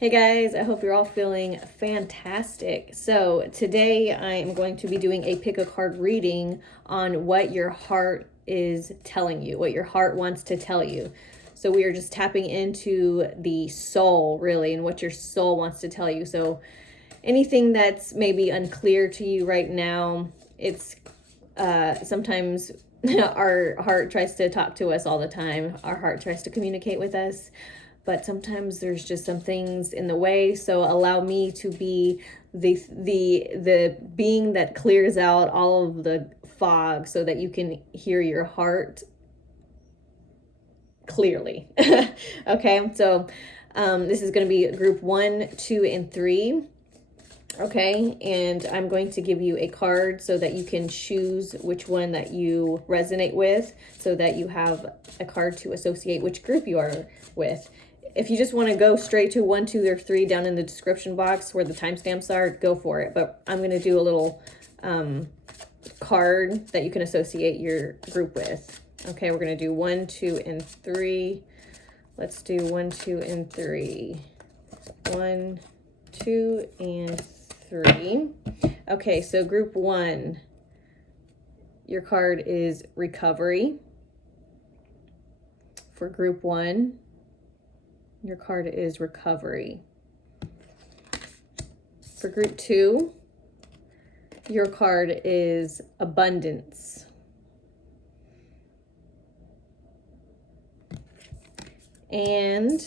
Hey guys, I hope you're all feeling fantastic. So today I am going to be doing a pick a card reading on what your heart is telling you, what your heart wants to tell you. So we are just tapping into the soul, really, and what your soul wants to tell you. So anything that's maybe unclear to you right now, it's sometimes our heart tries to talk to us all the time. Our heart tries to communicate with us, but sometimes there's just some things in the way. So allow me to be the being that clears out all of the fog so that you can hear your heart clearly. Okay, so this is going to be group 1, 2, and 3. Okay, and I'm going to give you a card so that you can choose which one that you resonate with, so that you have a card to associate which group you are with. If you just want to go straight to 1, 2, or 3 down in the description box where the timestamps are, go for it. But I'm going to do a little card that you can associate your group with. Okay, we're going to do 1, 2, and 3. Let's do 1, 2, and 3. 1, 2, and 3. Okay, so group 1, your card is recovery. For group 1, your card is recovery. For group 2, your card is abundance. And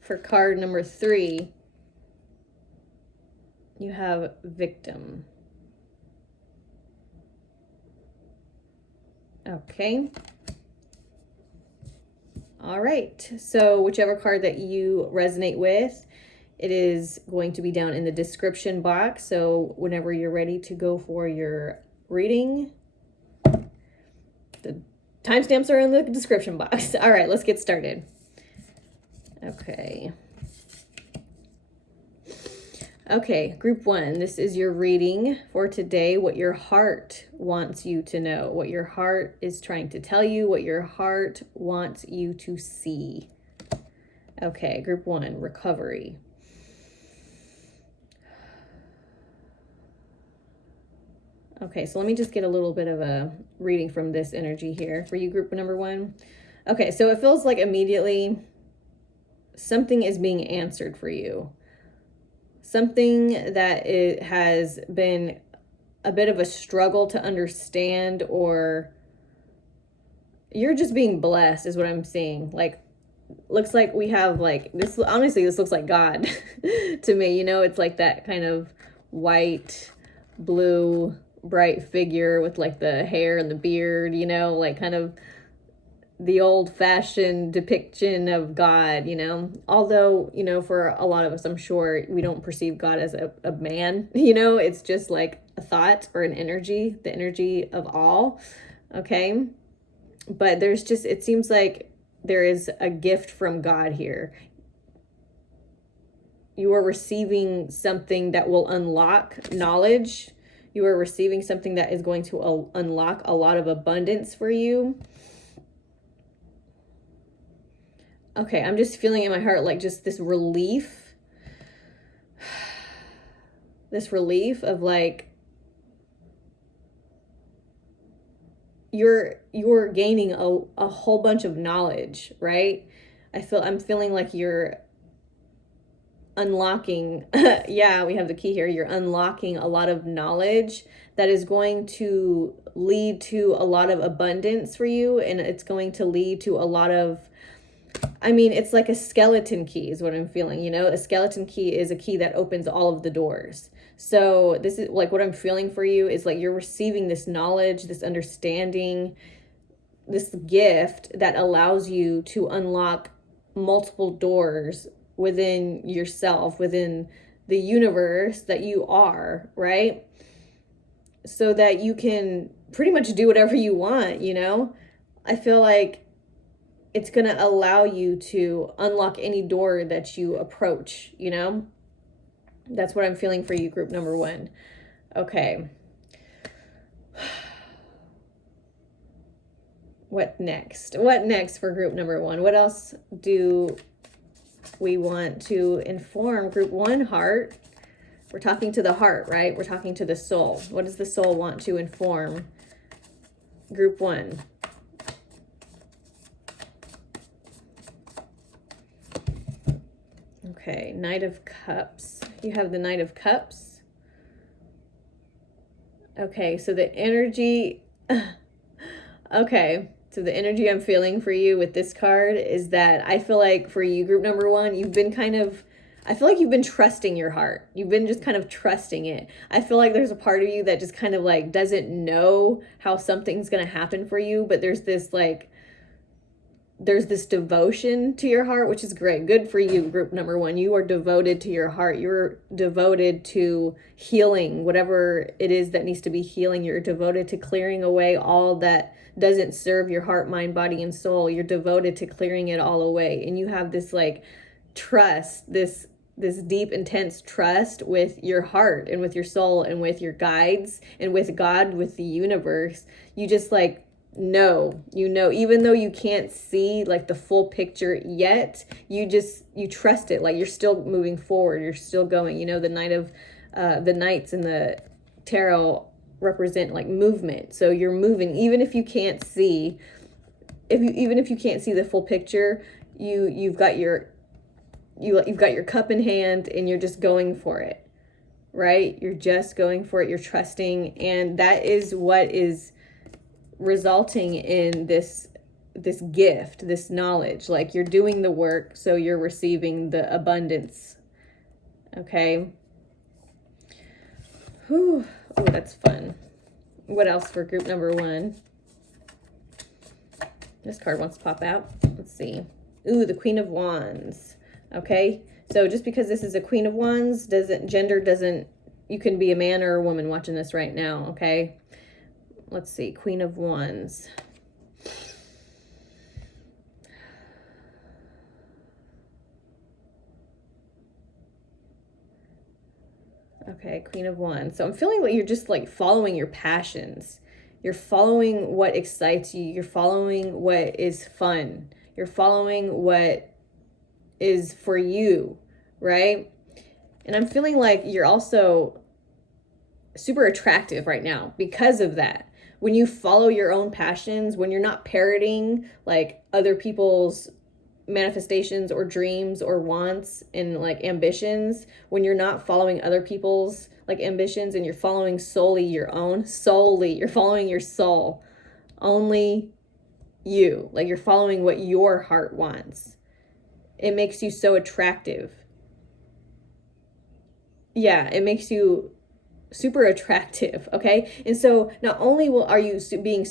for card number 3, you have victim. Okay. All right. So whichever card that you resonate with, it is going to be down in the description box. So whenever you're ready to go for your reading, the timestamps are in the description box. All right, let's get started. Okay. Okay, group 1, this is your reading for today, what your heart wants you to know, what your heart is trying to tell you, what your heart wants you to see. Okay, group 1, recovery. Okay, so let me just get a little bit of a reading from this energy here for you, group number 1. Okay, so it feels like immediately something is being answered for you. Something that it has been a bit of a struggle to understand, or you're just being blessed is what I'm seeing. Like, looks like we have like this, honestly, this looks like God to me, it's like that kind of white, blue, bright figure with like the hair and the beard, like kind of the old-fashioned depiction of God, although, for a lot of us, I'm sure we don't perceive God as a man, it's just like a thought or an energy, the energy of all. Okay. But it seems like there is a gift from God here. You are receiving something that will unlock knowledge. You are receiving something that is going to unlock a lot of abundance for you. Okay, I'm just feeling in my heart like just this relief. This relief of like you're gaining a whole bunch of knowledge, right? I'm feeling like you're unlocking yeah, we have the key here. You're unlocking a lot of knowledge that is going to lead to a lot of abundance for you, and it's going to lead to a lot of, it's like a skeleton key is what I'm feeling, A skeleton key is a key that opens all of the doors. So this is like what I'm feeling for you is like you're receiving this knowledge, this understanding, this gift that allows you to unlock multiple doors within yourself, within the universe that you are, right? So that you can pretty much do whatever you want, I feel like it's going to allow you to unlock any door that you approach, That's what I'm feeling for you, group number 1. Okay. What next? What next for group number 1? What else do we want to inform group 1 heart. We're talking to the heart, right? We're talking to the soul. What does the soul want to inform group 1? Okay, Knight of Cups. You have the Knight of Cups. Okay, so the energy... Okay, so the energy I'm feeling for you with this card is that I feel like for you, group number 1, you've been kind of... I feel like you've been trusting your heart. You've been just kind of trusting it. I feel like there's a part of you that just kind of like doesn't know how something's going to happen for you, but there's this like... There's this devotion to your heart, which is great. Good for you, group number 1. You are devoted to your heart. You're devoted to healing whatever it is that needs to be healing. You're devoted to clearing away all that doesn't serve your heart, mind, body, and soul. You're devoted to clearing it all away. And you have this like trust, this deep, intense trust with your heart and with your soul and with your guides and with God, with the universe. You just like, no, you know, even though you can't see like the full picture yet, you trust it. Like you're still moving forward. You're still going, you know, the knights in the tarot represent like movement. So you're moving, even if you can't see, even if you can't see the full picture, you've got your cup in hand and you're just going for it, right? You're just going for it. You're trusting. And that is what is resulting in this gift, this knowledge. Like you're doing the work, so you're receiving the abundance. Okay. Whew. Oh, that's fun. What else for group number 1? This card wants to pop out. Let's see. Ooh, the Queen of Wands. Okay. So just because this is a Queen of Wands gender doesn't, you can be a man or a woman watching this right now. Okay. Let's see, Queen of Wands. Okay, Queen of Wands. So I'm feeling like you're just like following your passions. You're following what excites you. You're following what is fun. You're following what is for you, right? And I'm feeling like you're also super attractive right now because of that. When you follow your own passions, when you're not parroting like other people's manifestations or dreams or wants and like ambitions, when you're not following other people's like ambitions and you're following solely your own, you're following your soul, only you, like you're following what your heart wants. It makes you so attractive. Yeah, it makes you super attractive. Okay. And so not only are you being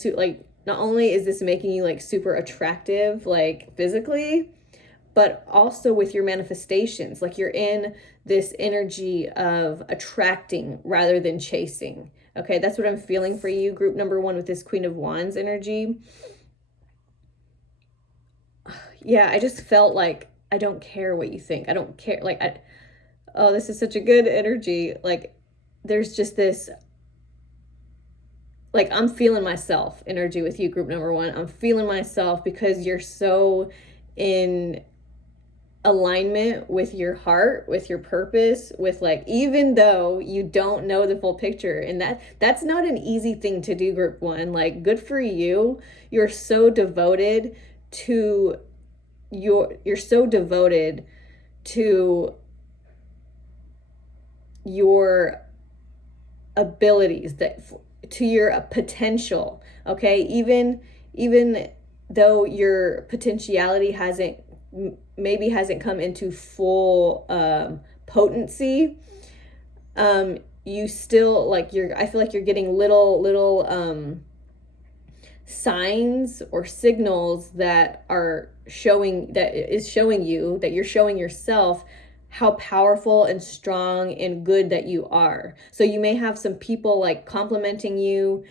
not only is this making you like super attractive, like physically, but also with your manifestations, like you're in this energy of attracting rather than chasing. Okay. That's what I'm feeling for you, group number 1, with this Queen of Wands energy. Yeah. I just felt like, I don't care what you think. I don't care. Like, oh, this is such a good energy. Like, there's just this, like, I'm feeling myself energy with you, group number 1. I'm feeling myself because you're so in alignment with your heart, with your purpose, with like, even though you don't know the full picture. And that's not an easy thing to do, group 1. Like, good for you. You're so devoted to you're so devoted to your abilities, to your potential. Okay, even though your potentiality hasn't come into full potency, you still like I feel like you're getting little signs or signals that are showing you that you're showing yourself how powerful and strong and good that you are. So you may have some people like complimenting you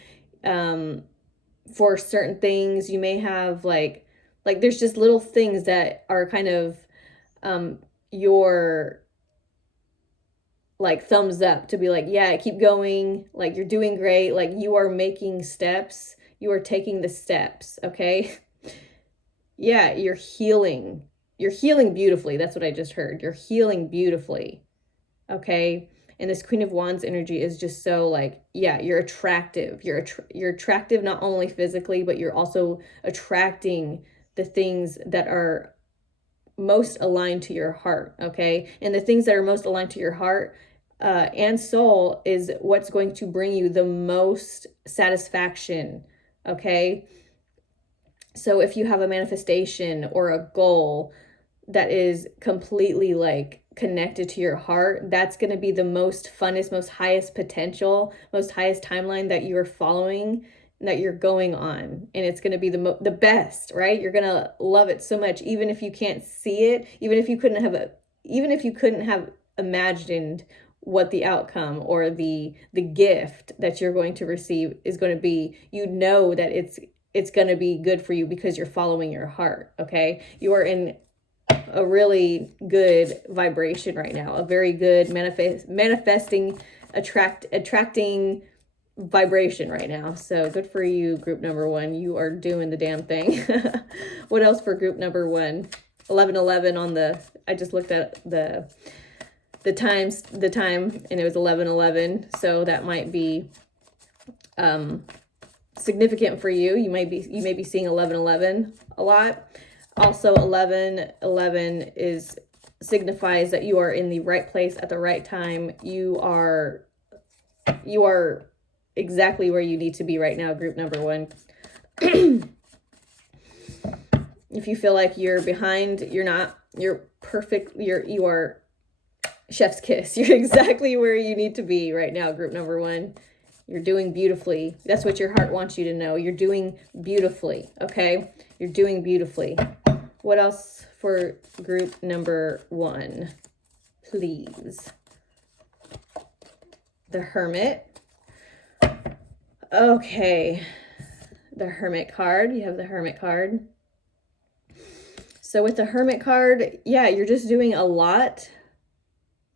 for certain things. You may have like there's just little things that are kind of your like thumbs up to be like, yeah, keep going. Like, you're doing great. Like, you are making steps. You are taking the steps. Okay. Yeah. You're healing. you're healing beautifully. That's what I just heard. You're healing beautifully. Okay. And this Queen of Wands energy is just so like, yeah, you're attractive. You're attractive not only physically, but you're also attracting the things that are most aligned to your heart. Okay. And the things that are most aligned to your heart and soul is what's going to bring you the most satisfaction. Okay. So if you have a manifestation or a goal that is completely like connected to your heart, that's going to be the most funnest, most highest potential, most highest timeline that you're following, that you're going on. And it's going to be the best, right? You're going to love it so much, even if you can't see it, even if you couldn't have imagined what the outcome or the gift that you're going to receive is going to be. You know that it's going to be good for you because you're following your heart. Okay. You are in a really good vibration right now, a very good manifesting, attracting vibration right now. So good for you, group number one. You are doing the damn thing. What else for group number one? 11:11 on the, I just looked at the time, and it was 11:11. So that might be significant for you. You may be seeing 11:11 a lot. Also, 11:11 signifies that you are in the right place at the right time. You are exactly where you need to be right now, group number one. If you feel like you're behind, you're not. You're perfect. You are chef's kiss. You're exactly where you need to be right now, group number one. You're doing beautifully. That's what your heart wants you to know. You're doing beautifully, okay? You're doing beautifully. What else for group number one, please? The Hermit. Okay. The Hermit card. You have the Hermit card. So with the Hermit card, yeah, you're just doing a lot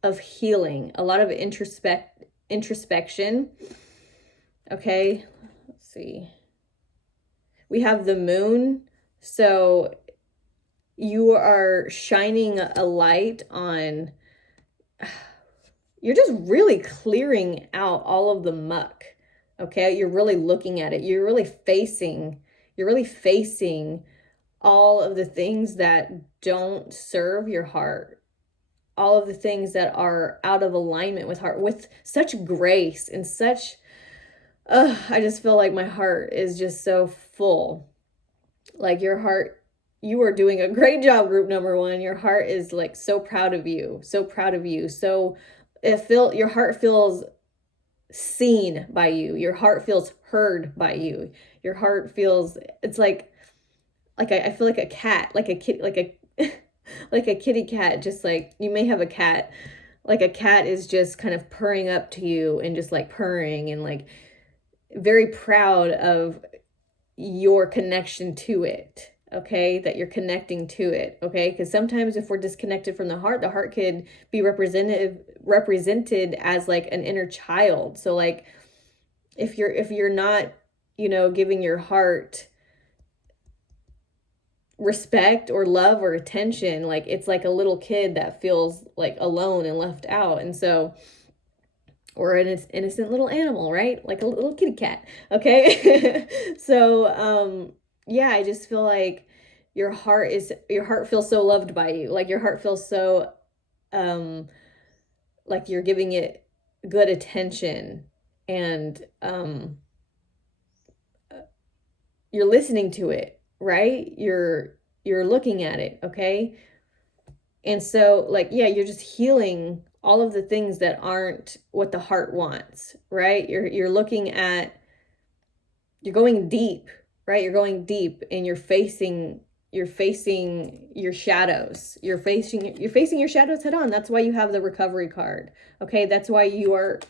of healing, a lot of introspection. Okay, let's see. We have the Moon. So you are shining a light on, you're just really clearing out all of the muck. Okay, you're really looking at it. You're really facing all of the things that don't serve your heart, all of the things that are out of alignment with heart, with such grace and such, I just feel like my heart is just so full. Like your heart, you are doing a great job, group number one. Your heart is like so proud of you, so proud of you. So your heart feels seen by you. Your heart feels heard by you. Your heart feels, it's like I feel like a cat, like a kid, like a like a kitty cat. Just like you may have a cat, like a cat is just kind of purring up to you and just like purring and like very proud of your connection to it. Okay, that you're connecting to it. Okay, because sometimes if we're disconnected from the heart could be represented as like an inner child. So like if you're not, giving your heart respect or love or attention, like it's like a little kid that feels like alone and left out. And so, or an innocent little animal, right? Like a little kitty cat. Okay. So yeah, I just feel like your heart feels so loved by you. Like your heart feels so like you're giving it good attention, and you're listening to it, right? You're looking at it, okay? And so like, yeah, you're just healing all of the things that aren't what the heart wants, right? You're looking at, you're going deep, right? You're going deep and you're facing your shadows. You're facing your shadows head on. That's why you have the recovery card. Okay? That's why you are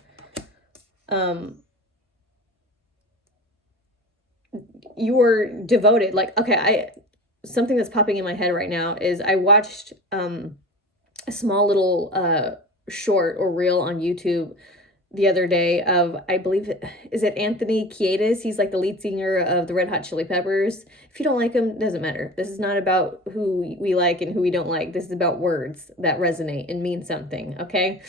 devoted. Like, okay, something that's popping in my head right now is I watched a small little short or reel on YouTube the other day of, I believe, is it Anthony Kiedis? He's like the lead singer of the Red Hot Chili Peppers. If you don't like him, doesn't matter. This is not about who we like and who we don't like. This is about words that resonate and mean something, okay?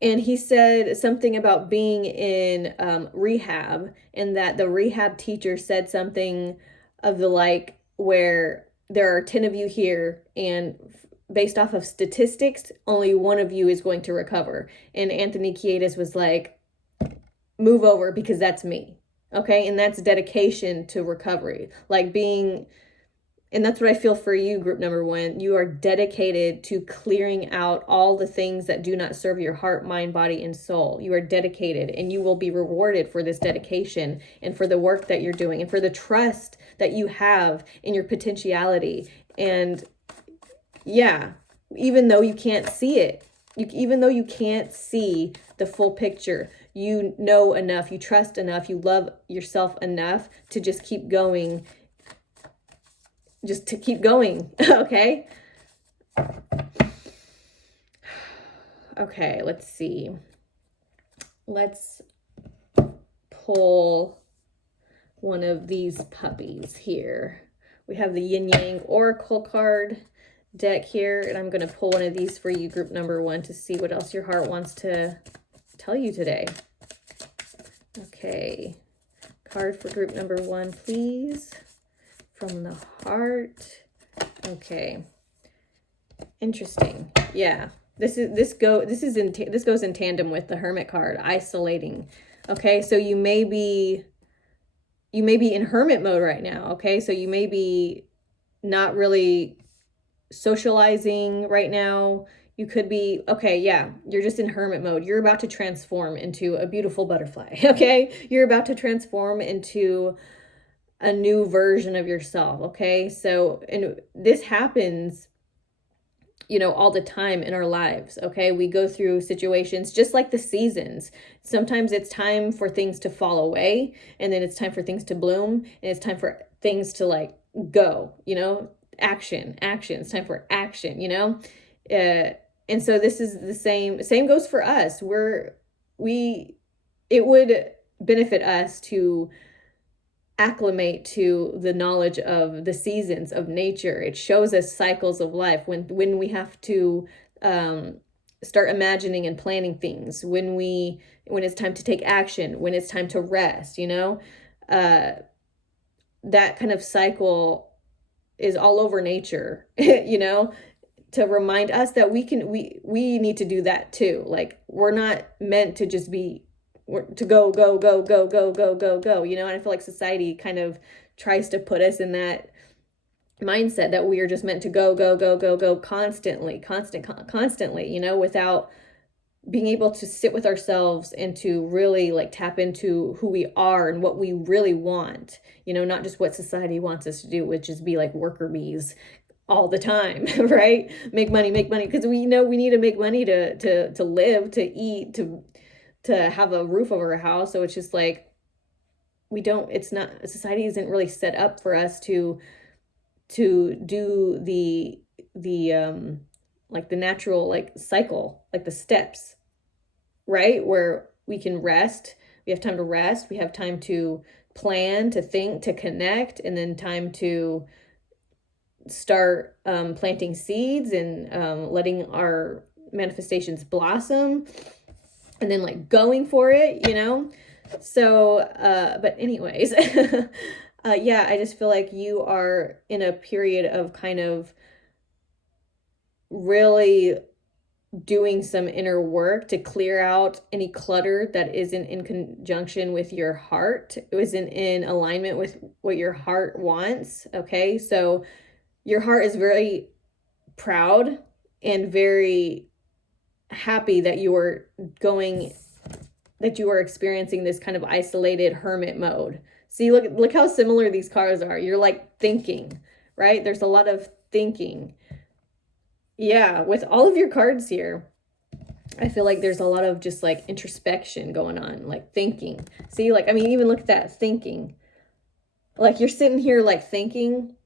And he said something about being in rehab, and that the rehab teacher said something of the like, where there are 10 of you here, and based off of statistics, only one of you is going to recover. And Anthony Kiedis was like, move over, because that's me. Okay. And that's dedication to recovery. Like being, and that's what I feel for you, group number one. You are dedicated to clearing out all the things that do not serve your heart, mind, body, and soul. You are dedicated, and you will be rewarded for this dedication and for the work that you're doing and for the trust that you have in your potentiality. And yeah, even though you can't see it, even though you can't see the full picture, you know enough, you trust enough, you love yourself enough to just keep going. Just to keep going, okay? Okay, let's see. Let's pull one of these puppies here. We have the Yin Yang Oracle card deck here, and I'm going to pull one of these for you, group number one, to see what else your heart wants to tell you today. Okay, card for group number one, please. From the heart. Okay. Interesting. Yeah. This goes in tandem with the Hermit card, isolating. Okay? So you may be in hermit mode right now, okay? So you may be not really socializing right now. You could be, okay, yeah, you're just in hermit mode. You're about to transform into a beautiful butterfly, okay? You're about to transform into a new version of yourself, okay? So, and this happens, you know, all the time in our lives, okay? We go through situations just like the seasons. Sometimes it's time for things to fall away, and then it's time for things to bloom, and it's time for things to like go, you know, action. It's time for action, you know? And so this is the same goes for us. It would benefit us to acclimate to the knowledge of the seasons of nature. It shows us cycles of life when we have to start imagining and planning things, when it's time to take action, when it's time to rest, you know, that kind of cycle is all over nature, you know, to remind us that we need to do that too. Like, we're not meant to just be to go, you know. And I feel like society kind of tries to put us in that mindset that we are just meant to go constantly, you know, without being able to sit with ourselves and to really like tap into who we are and what we really want, you know, not just what society wants us to do, which is be like worker bees all the time, right? Make money, because we know we need to make money to live, to eat, to have a roof over our house. So it's just like, society isn't really set up for us to do the like the natural like cycle, like the steps, right? Where we can rest, we have time to rest, we have time to plan, to think, to connect, and then time to start planting seeds and letting our manifestations blossom, and then like going for it, you know? So, but anyways, yeah, I just feel like you are in a period of kind of really doing some inner work to clear out any clutter that isn't in conjunction with your heart, it isn't in alignment with what your heart wants, okay? So your heart is very proud and very happy that you are experiencing this kind of isolated hermit mode. See, look how similar these cards are. You're like thinking, right? There's a lot of thinking. Yeah, with all of your cards here, I feel like there's a lot of just like introspection going on, like thinking. See, like, I mean, even look at that, thinking. Like you're sitting here like thinking,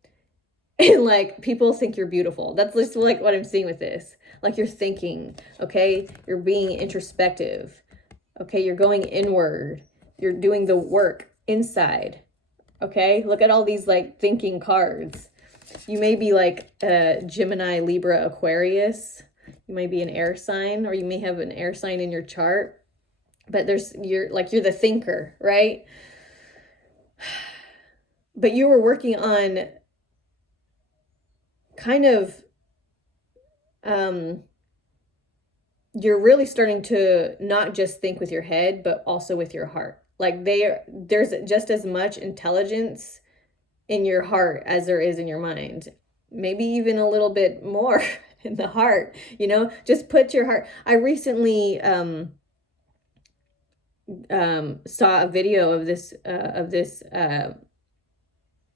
And like people think you're beautiful. That's just like what I'm seeing with this. Like you're thinking, okay? You're being introspective. Okay, you're going inward. You're doing the work inside. Okay? Look at all these like thinking cards. You may be like a Gemini, Libra, Aquarius. You might be an air sign, or you may have an air sign in your chart. But you're the thinker, right? But you were working on kind of you're really starting to not just think with your head, but also with your heart. Like there's just as much intelligence in your heart as there is in your mind. Maybe even a little bit more in the heart, just put your heart. I recently saw a video of this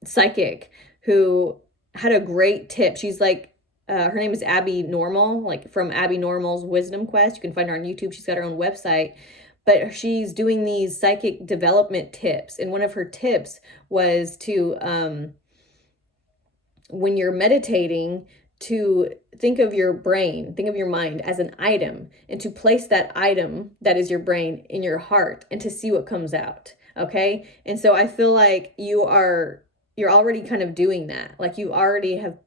psychic who had a great tip. She's like, her name is Abby Normal, like from Abby Normal's Wisdom Quest. You can find her on YouTube. She's got her own website, but she's doing these psychic development tips. And one of her tips was to, when you're meditating, to think of your brain, think of your mind as an item, and to place that item that is your brain in your heart and to see what comes out. Okay. And so I feel like you're already kind of doing that. Like you already have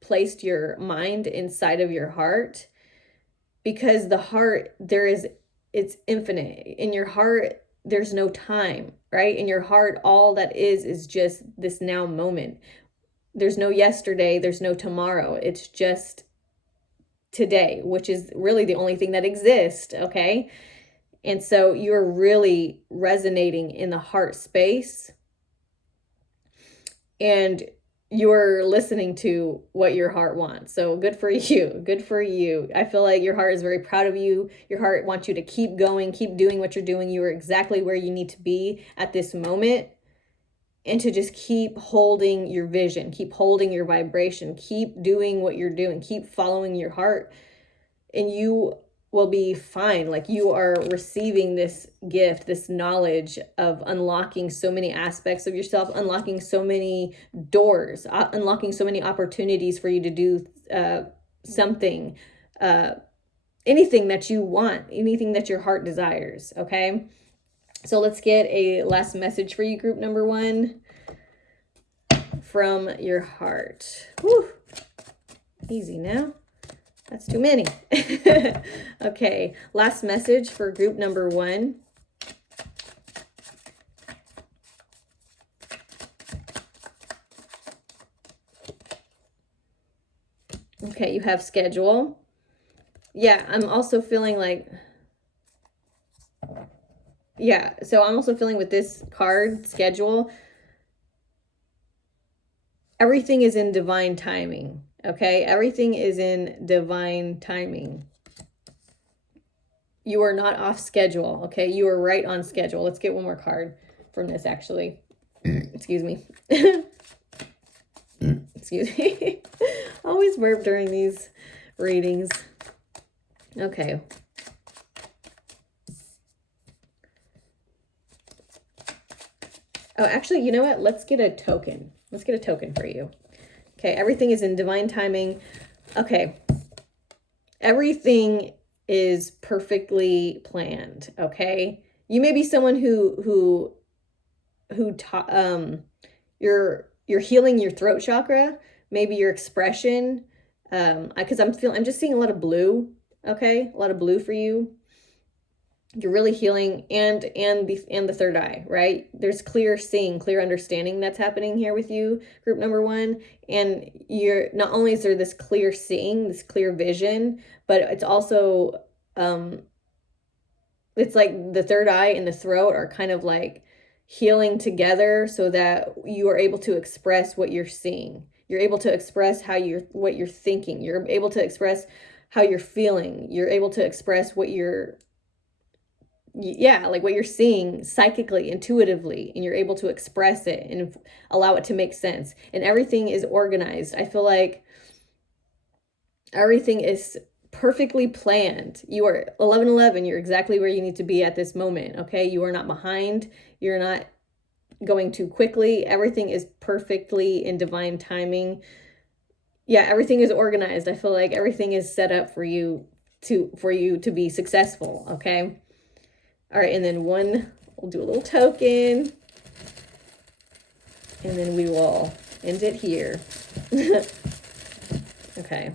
placed your mind inside of your heart, because the heart, it's infinite. In your heart, there's no time, right? In your heart, all that is just this now moment. There's no yesterday, there's no tomorrow. It's just today, which is really the only thing that exists, okay? And so you're really resonating in the heart space, and you're listening to what your heart wants. So good for you. Good for you. I feel like your heart is very proud of you. Your heart wants you to keep going, keep doing what you're doing. You are exactly where you need to be at this moment. And to just keep holding your vision, keep holding your vibration, keep doing what you're doing, keep following your heart, and you will be fine. Like you are receiving this gift, this knowledge of unlocking so many aspects of yourself, unlocking so many doors, unlocking so many opportunities for you to do something, anything that you want, anything that your heart desires. Okay. So let's get a last message for you, group number 1, from your heart. Whew. Easy now. That's too many. Okay, last message for group number 1. Okay, you have schedule. Yeah, I'm also feeling like... Yeah, so I'm also feeling with this card, schedule, everything is in divine timing, okay? Everything is in divine timing. You are not off schedule, okay? You are right on schedule. Let's get one more card from this, actually. Excuse me. Excuse me. Always burp during these readings. Okay. Oh, actually, you know what? Let's get a token. Let's get a token for you. Okay, everything is in divine timing. Okay. Everything is perfectly planned, okay? You may be someone you're healing your throat chakra, maybe your expression, because I'm just seeing a lot of blue, okay? A lot of blue for you. You're really healing, and the third eye, right? There's clear seeing, clear understanding that's happening here with you, group number 1. And you're not only is there this clear seeing, this clear vision, but it's also it's like the third eye and the throat are kind of like healing together, so that you are able to express what you're seeing. You're able to express what you're thinking. You're able to express how you're feeling. You're able to express what you're seeing psychically, intuitively, and you're able to express it and allow it to make sense. And everything is organized. I feel like everything is perfectly planned. You are 1111. You're exactly where you need to be at this moment. Okay. You are not behind. You're not going too quickly. Everything is perfectly in divine timing. yeah, everything is organized. I feel like everything is set up for you to be successful, okay? All right, and then we'll do a little token, and then we will end it here. Okay.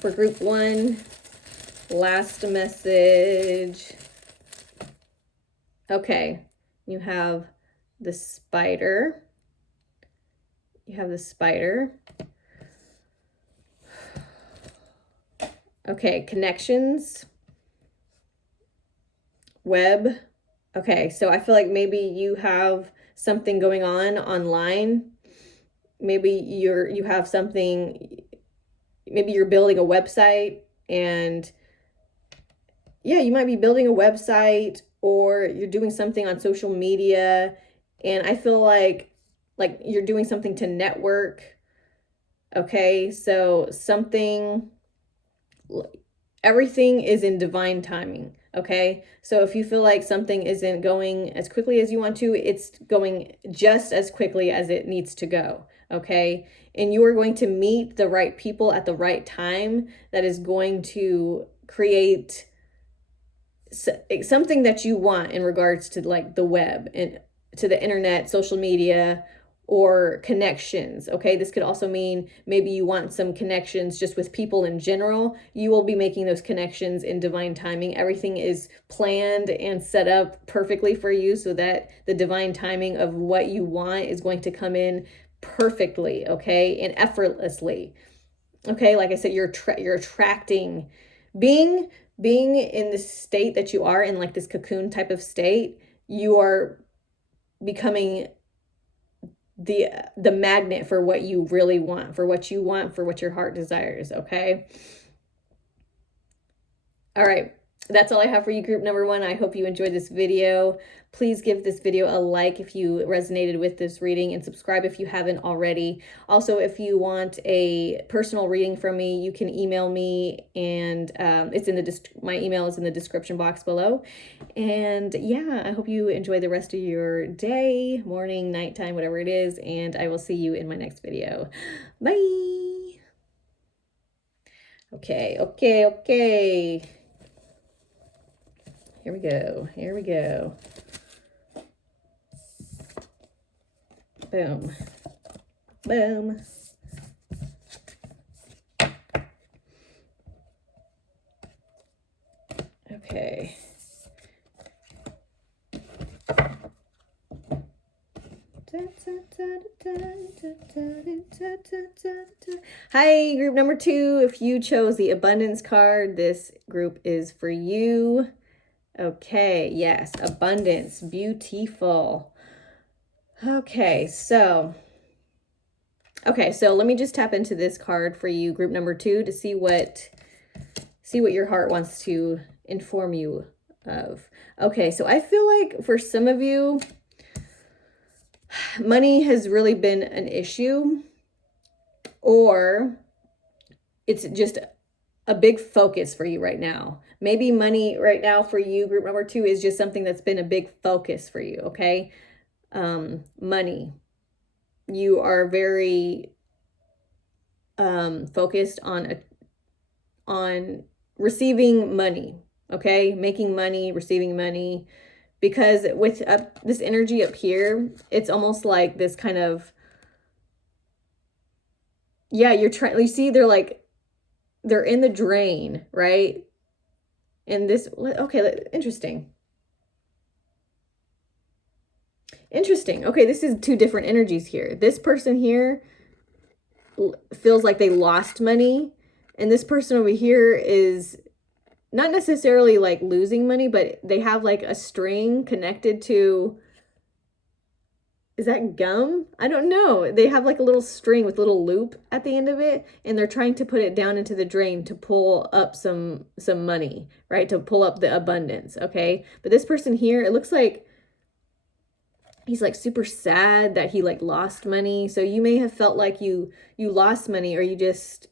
For group 1, last message. Okay, you have the spider. You have the spider. Okay, connections. Web. Okay, so I feel like maybe you have something going on online. Maybe you have something, maybe you're building a website, and yeah, you might be building a website, or you're doing something on social media, and I feel like you're doing something to network. Okay, so everything is in divine timing. Okay, so if you feel like something isn't going as quickly as you want to, it's going just as quickly as it needs to go. Okay, and you are going to meet the right people at the right time that is going to create something that you want in regards to like the web and to the internet, social media, or connections. Okay, this could also mean maybe you want some connections just with people in general. You will be making those connections in divine timing. Everything is planned and set up perfectly for you, so that the divine timing of what you want is going to come in perfectly, okay, and effortlessly. Okay, like I said, you're attracting, being in the state that you are in, like this cocoon type of state, you are becoming the magnet for what you really want, for what your heart desires. Okay. All right. That's all I have for you, group number 1. I hope you enjoyed this video. Please give this video a like if you resonated with this reading, and subscribe if you haven't already. Also, if you want a personal reading from me, you can email me, and it's in my email is in the description box below. And yeah, I hope you enjoy the rest of your day, morning, nighttime, whatever it is, and I will see you in my next video. Bye. Okay. Here we go. Boom. Okay. Hi, group number 2. If you chose the abundance card, this group is for you. Okay, yes, abundance, beautiful. Okay, so let me just tap into this card for you, group number 2, to see what your heart wants to inform you of. Okay, so I feel like for some of you, money has really been an issue, or it's just a big focus for you right now. Maybe money right now for you, group number 2, is just something that's been a big focus for you. Okay. Money. You are very focused on receiving money. Okay. Making money, receiving money, because with this energy up here, it's almost like this kind of, yeah, you see, they're in the drain, right? And this, okay, interesting. Okay, this is 2 different energies here. This person here feels like they lost money, and this person over here is not necessarily like losing money, but they have like a string connected to, is that gum? I don't know. They have like a little string with a little loop at the end of it, and they're trying to put it down into the drain to pull up some money, right? To pull up the abundance, okay? But this person here, it looks like he's like super sad that he like lost money. So you may have felt like you lost money, or you just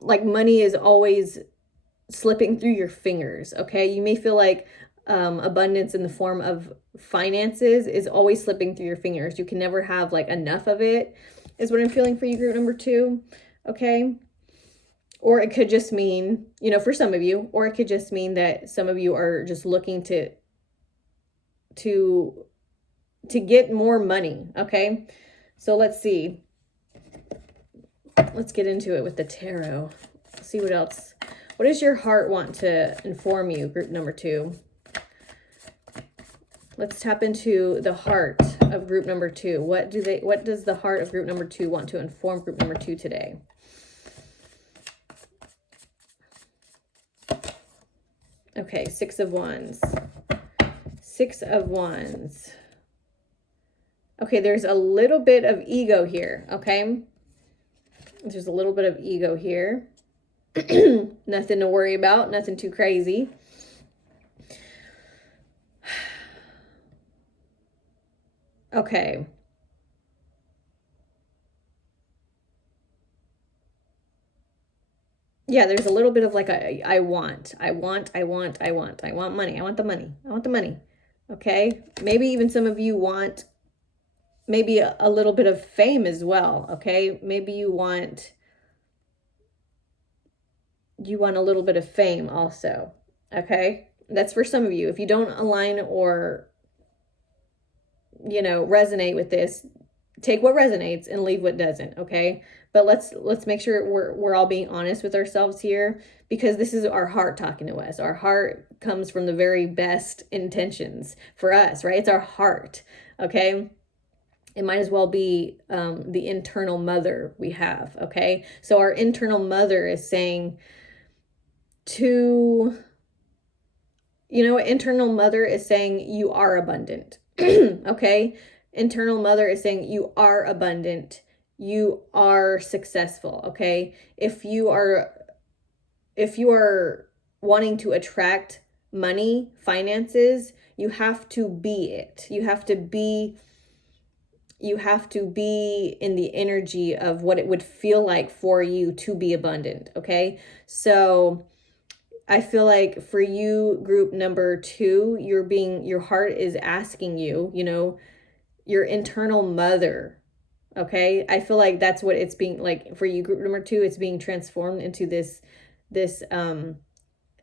like money is always slipping through your fingers, okay? You may feel like abundance in the form of finances is always slipping through your fingers. You can never have like enough of it, is what I'm feeling for you, group number 2. okay? Or it could just mean, you know, for some of you, or it could just mean that some of you are just looking to get more money, okay? So let's see. Let's get into it with the tarot. Let's see what else. What does your heart want to inform you, group number 2? Let's tap into the heart of group number 2. What does the heart of group number 2 want to inform group number 2 today? Okay, 6 of Wands. 6 of Wands. Okay, there's a little bit of ego here, okay? There's a little bit of ego here. Nothing to worry about, nothing too crazy. Okay. Yeah, there's a little bit of like I want money. I want the money. I want the money. Okay? Maybe even some of you want maybe a little bit of fame as well, okay? Maybe you want a little bit of fame also, okay? That's for some of you. If you don't align or, you know, resonate with this, take what resonates and leave what doesn't, okay? But let's make sure we're all being honest with ourselves here, because this is our heart talking to us. Our heart comes from the very best intentions for us, right? It's our heart, okay? It might as well be the internal mother we have, okay? So our internal mother is saying you know, internal mother is saying you are abundant, okay? Internal mother is saying you are abundant, you are successful, okay? If you are wanting to attract money, finances, you have to be it. You have to be in the energy of what it would feel like for you to be abundant, okay? So I feel like for you, group number 2, your heart is asking you, you know, your internal mother, okay? I feel like that's what it's being like for you, group number 2, it's being transformed into this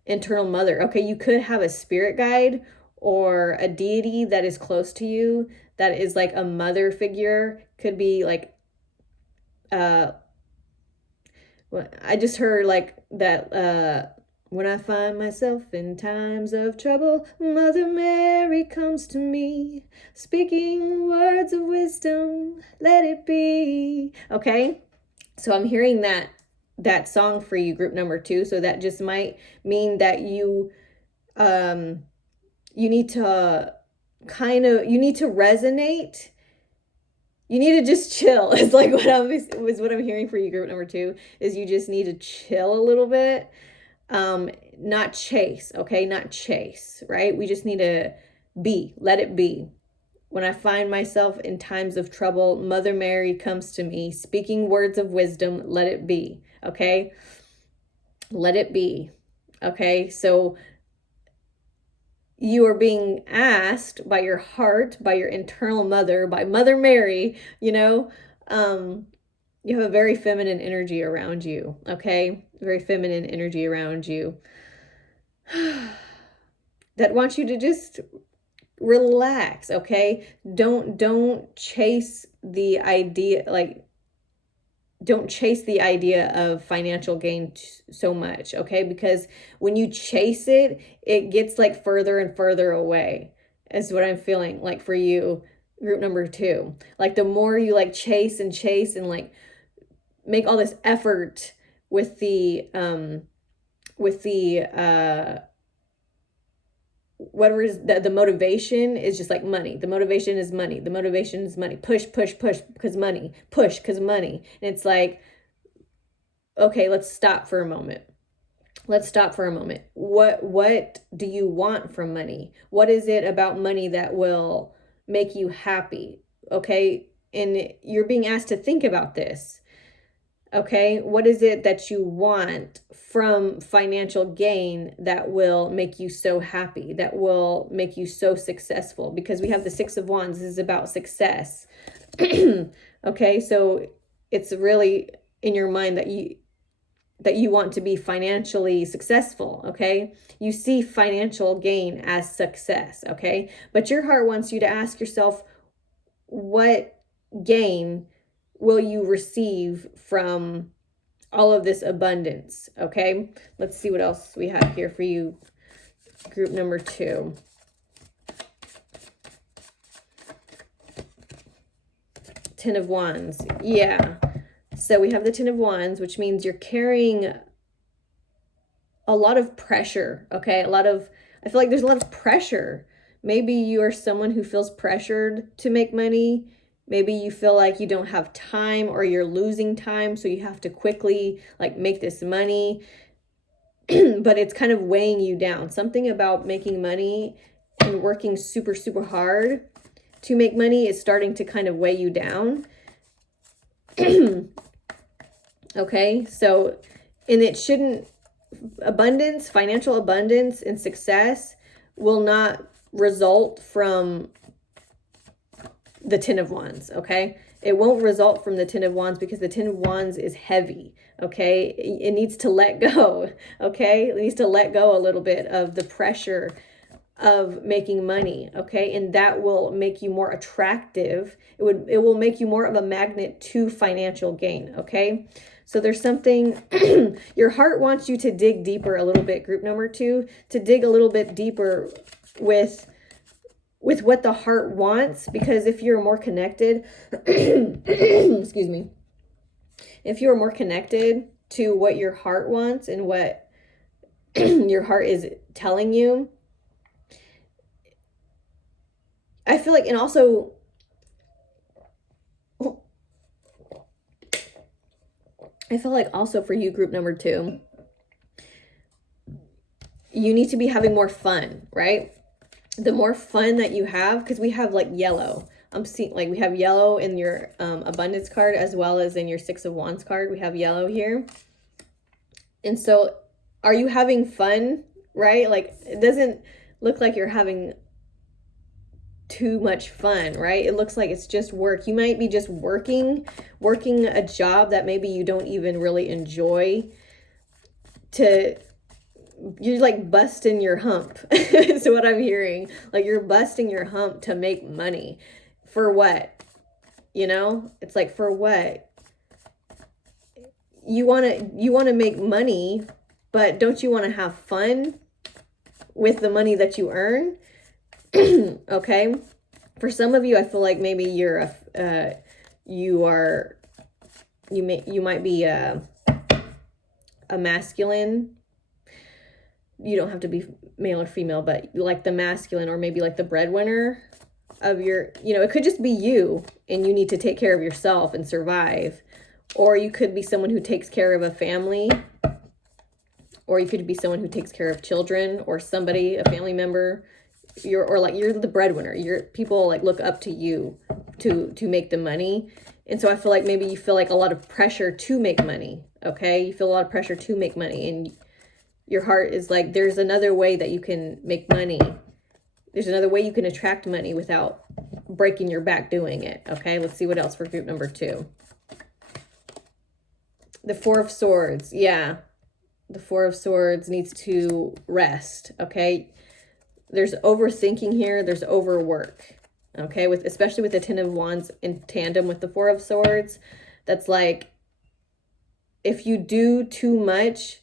internal mother. Okay, you could have a spirit guide or a deity that is close to you that is like a mother figure. Could be like I just heard like that when I find myself in times of trouble, Mother Mary comes to me, speaking words of wisdom, let it be. Okay, so I'm hearing that song for you, group number 2. So that just might mean that you need to resonate. You need to just chill. It's like what I'm hearing for you, group number 2, is you just need to chill a little bit. Not chase, okay? Not chase, right? We just need to be, let it be. When I find myself in times of trouble, Mother Mary comes to me, speaking words of wisdom, let it be, okay? Let it be, okay? So you are being asked by your heart, by your internal mother, by Mother Mary, you know, you have a very feminine energy around you, okay? Very feminine energy around you that wants you to just relax, okay? Don't chase the idea, like, don't chase the idea of financial gain so much, okay? Because when you chase it, it gets like further and further away, is what I'm feeling like for you, group number 2. Like the more you like chase and like make all this effort with the whatever is the motivation is just like money. The motivation is money. The motivation is money. Push because money. Push because money. And it's like, okay, let's stop for a moment. What do you want from money? What is it about money that will make you happy? Okay? And you're being asked to think about this. Okay, what is it that you want from financial gain that will make you so happy, that will make you so successful? Because we have the 6 of Wands. This is about success. Okay, so it's really, in your mind that you want to be financially successful, okay? You see financial gain as success, okay? But your heart wants you to ask yourself, what gain will you receive from all of this abundance, okay? Let's see what else we have here for you, group number 2. Ten of Wands. Yeah. So we have the Ten of Wands, which means you're carrying a lot of pressure, okay? I feel like there's a lot of pressure. Maybe you are someone who feels pressured to make money. Maybe you feel like you don't have time, or you're losing time, so you have to quickly like make this money. But it's kind of weighing you down. Something about making money and working super, super hard to make money is starting to kind of weigh you down. Okay, so, and it shouldn't, abundance, financial abundance and success will not result from the Ten of Wands, okay? It won't result from the Ten of Wands because the Ten of Wands is heavy, okay? It needs to let go, okay? It needs to let go a little bit of the pressure of making money, okay? And that will make you more attractive. It will make you more of a magnet to financial gain, okay? So there's something, your heart wants you to dig deeper a little bit, group number 2, to dig a little bit deeper with what the heart wants, because if you're more connected, excuse me, if you're more connected to what your heart wants and what your heart is telling you, I feel like, and also, I feel like also for you, group number 2, you need to be having more fun, right? The more fun that you have, because we have like yellow. I'm seeing like we have yellow in your abundance card as well as in your Six of Wands card. We have yellow here. And so are you having fun, right? Like it doesn't look like you're having too much fun, right? It looks like it's just work. You might be just working a job that maybe you don't even really enjoy. You're like busting your hump. So what I'm hearing, like you're busting your hump to make money. For what? You know, it's like, for what? You want to make money, but don't you want to have fun with the money that you earn? Okay. For some of you, I feel like maybe you might be a masculine. You don't have to be male or female, but like the masculine, or maybe like the breadwinner of your, it could just be you and you need to take care of yourself and survive. Or you could be someone who takes care of a family, or you could be someone who takes care of children or somebody, a family member. You're the breadwinner. People like look up to you to make the money. And so I feel like maybe you feel like a lot of pressure to make money. Okay. You feel a lot of pressure to make money, and your heart is like, there's another way that you can make money. There's another way you can attract money without breaking your back doing it. Okay. Let's see what else for group number 2. The Four of Swords. Yeah. The Four of Swords needs to rest. Okay. There's overthinking here. There's overwork. Okay. Especially with the Ten of Wands in tandem with the Four of Swords. That's like, if you do too much,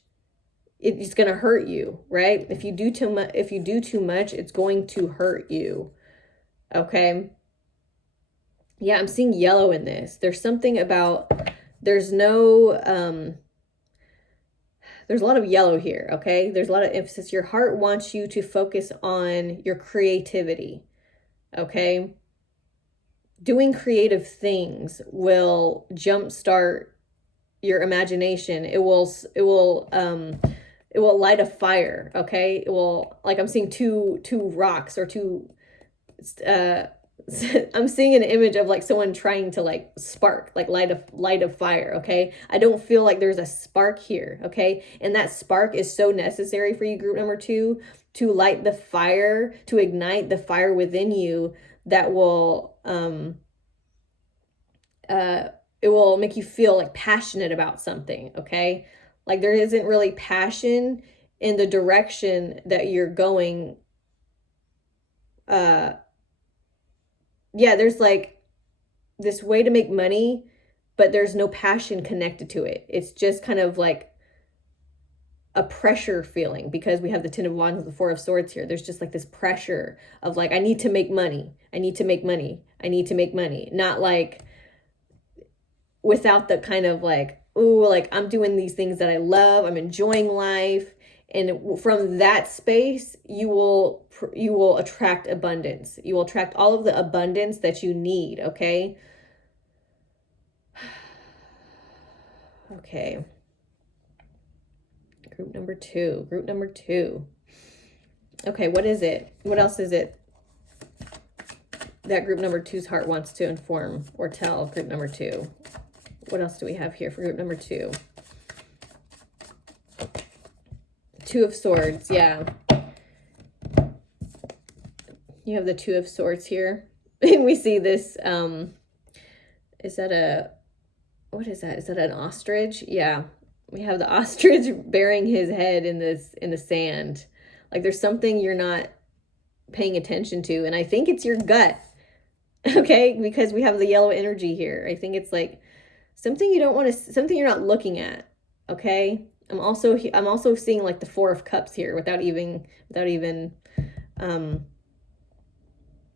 it's going to hurt you, right? If you do too much, it's going to hurt you. Okay. Yeah. I'm seeing yellow in this. There's something about, there's a lot of yellow here, okay? There's a lot of emphasis. Your heart wants you to focus on your creativity, okay? Doing creative things will jumpstart your imagination. It will light a fire, okay? It will, like I'm seeing two rocks or two, I'm seeing an image of like someone trying to like spark, like light a fire, okay? I don't feel like there's a spark here, okay? And that spark is so necessary for you, group number 2, to light the fire, to ignite the fire within you that will make you feel like passionate about something, okay? Like there isn't really passion in the direction that you're going. Yeah, there's like this way to make money, but there's no passion connected to it. It's just kind of like a pressure feeling, because we have the Ten of Wands and the Four of Swords here. There's just like this pressure of like, I need to make money. I need to make money. I need to make money. Not like without the kind of like, ooh, like I'm doing these things that I love. I'm enjoying life. And from that space, you will attract abundance. You will attract all of the abundance that you need, okay? Okay. Group number two. Group number two. Okay, what is it? What else is it that group number two's heart wants to inform or tell group number two? What else do we have here for group number two? Two of Swords, yeah. You have the Two of Swords here. And we see this, is that a, what is that? Is that an ostrich? Yeah. We have the ostrich burying his head in the sand. Like there's something you're not paying attention to. And I think it's your gut. Okay. Because we have the yellow energy here. I think it's like something you don't want to, something you're not looking at. Okay. I'm also seeing like the Four of Cups here without even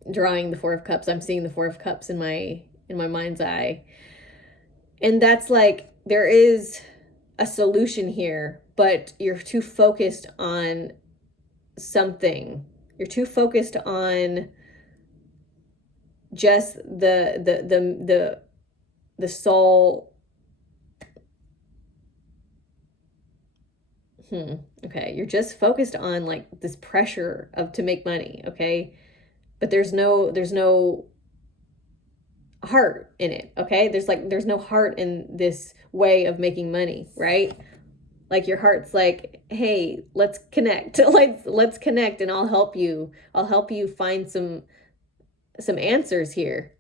drawing the Four of Cups. I'm seeing the Four of Cups in my mind's eye. And that's like, there is a solution here, but you're too focused on something. You're too focused on just the soul. Okay, you're just focused on like this pressure to make money, okay? But there's no heart in it, okay? There's no heart in this way of making money, right? Like your heart's like, hey, let's connect. let's connect and I'll help you. I'll help you find some answers here.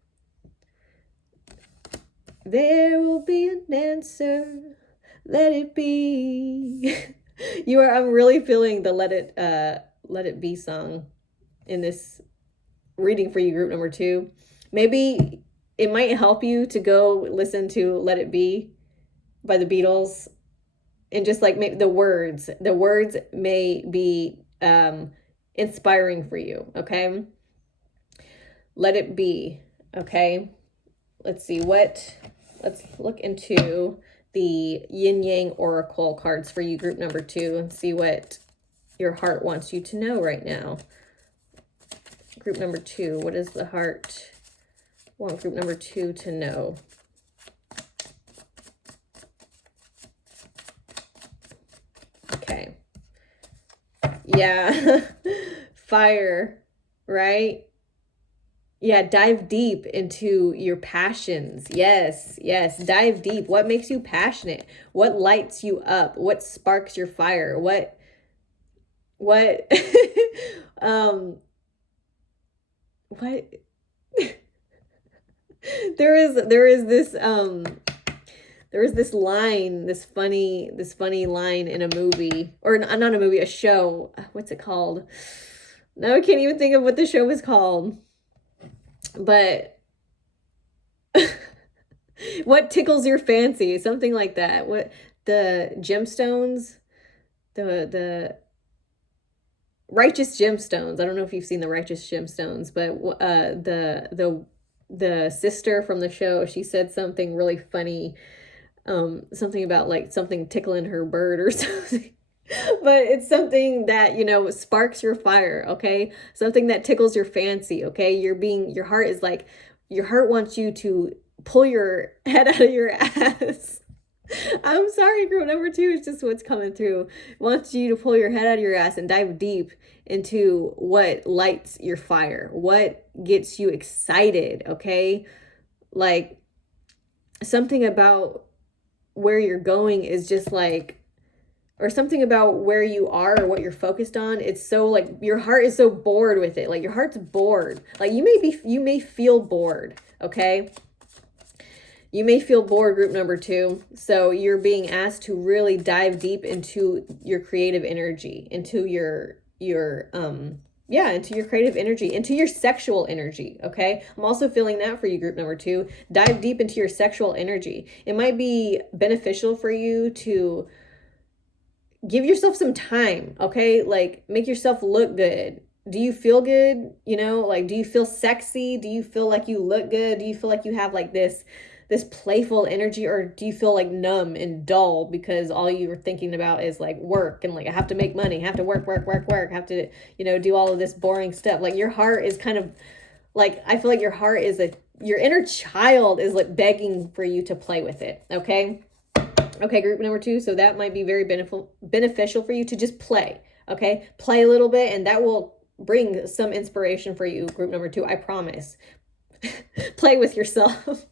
There will be an answer. Let it be. I'm really feeling the Let It Be song in this reading for you, group number two. Maybe it might help you to go listen to Let It Be by the Beatles, and just like maybe the words may be inspiring for you, okay? Let it be, okay? Let's look into the Yin Yang Oracle cards for you, group number two, and see what your heart wants you to know right now. Group number two, what does the heart want group number two to know? Okay. Yeah. Fire, right? Yeah, dive deep into your passions. Yes, dive deep. What makes you passionate? What lights you up? What sparks your fire? What what there is this line, this funny line in a movie, or not a movie, a show. What's it called? Now I can't even think of what the show is called. But what tickles your fancy? Something like that. What the gemstones, the righteous gemstones. I don't know if you've seen the righteous gemstones, but the sister from the show, she said something really funny. Something about like something tickling her bird or something. But it's something that, sparks your fire, okay? Something that tickles your fancy, okay? Your heart wants you to pull your head out of your ass. I'm sorry, group number two is just what's coming through. Wants you to pull your head out of your ass and dive deep into what lights your fire, what gets you excited, okay? Like something about where you're going is just like, or something about where you are or what you're focused on. It's so like your heart is so bored with it. Like your heart's bored. Like you may feel bored, okay? You may feel bored, group number 2. So you're being asked to really dive deep into your creative energy, into your into your creative energy, into your sexual energy, okay? I'm also feeling that for you, group number 2. Dive deep into your sexual energy. It might be beneficial for you to give yourself some time, okay? Like, make yourself look good. Do you feel good? You know, like, do you feel sexy? Do you feel like you look good? Do you feel like you have like this playful energy, or do you feel like numb and dull because all you're thinking about is like work and like I have to make money, have to work, have to, you know, do all of this boring stuff. Like your heart is kind of like, I feel like your heart is your inner child is like begging for you to play with it. Okay. Okay, group number 2. So that might be very beneficial for you to just play. Okay. Play a little bit, and that will bring some inspiration for you, group number 2. I promise. Play with yourself.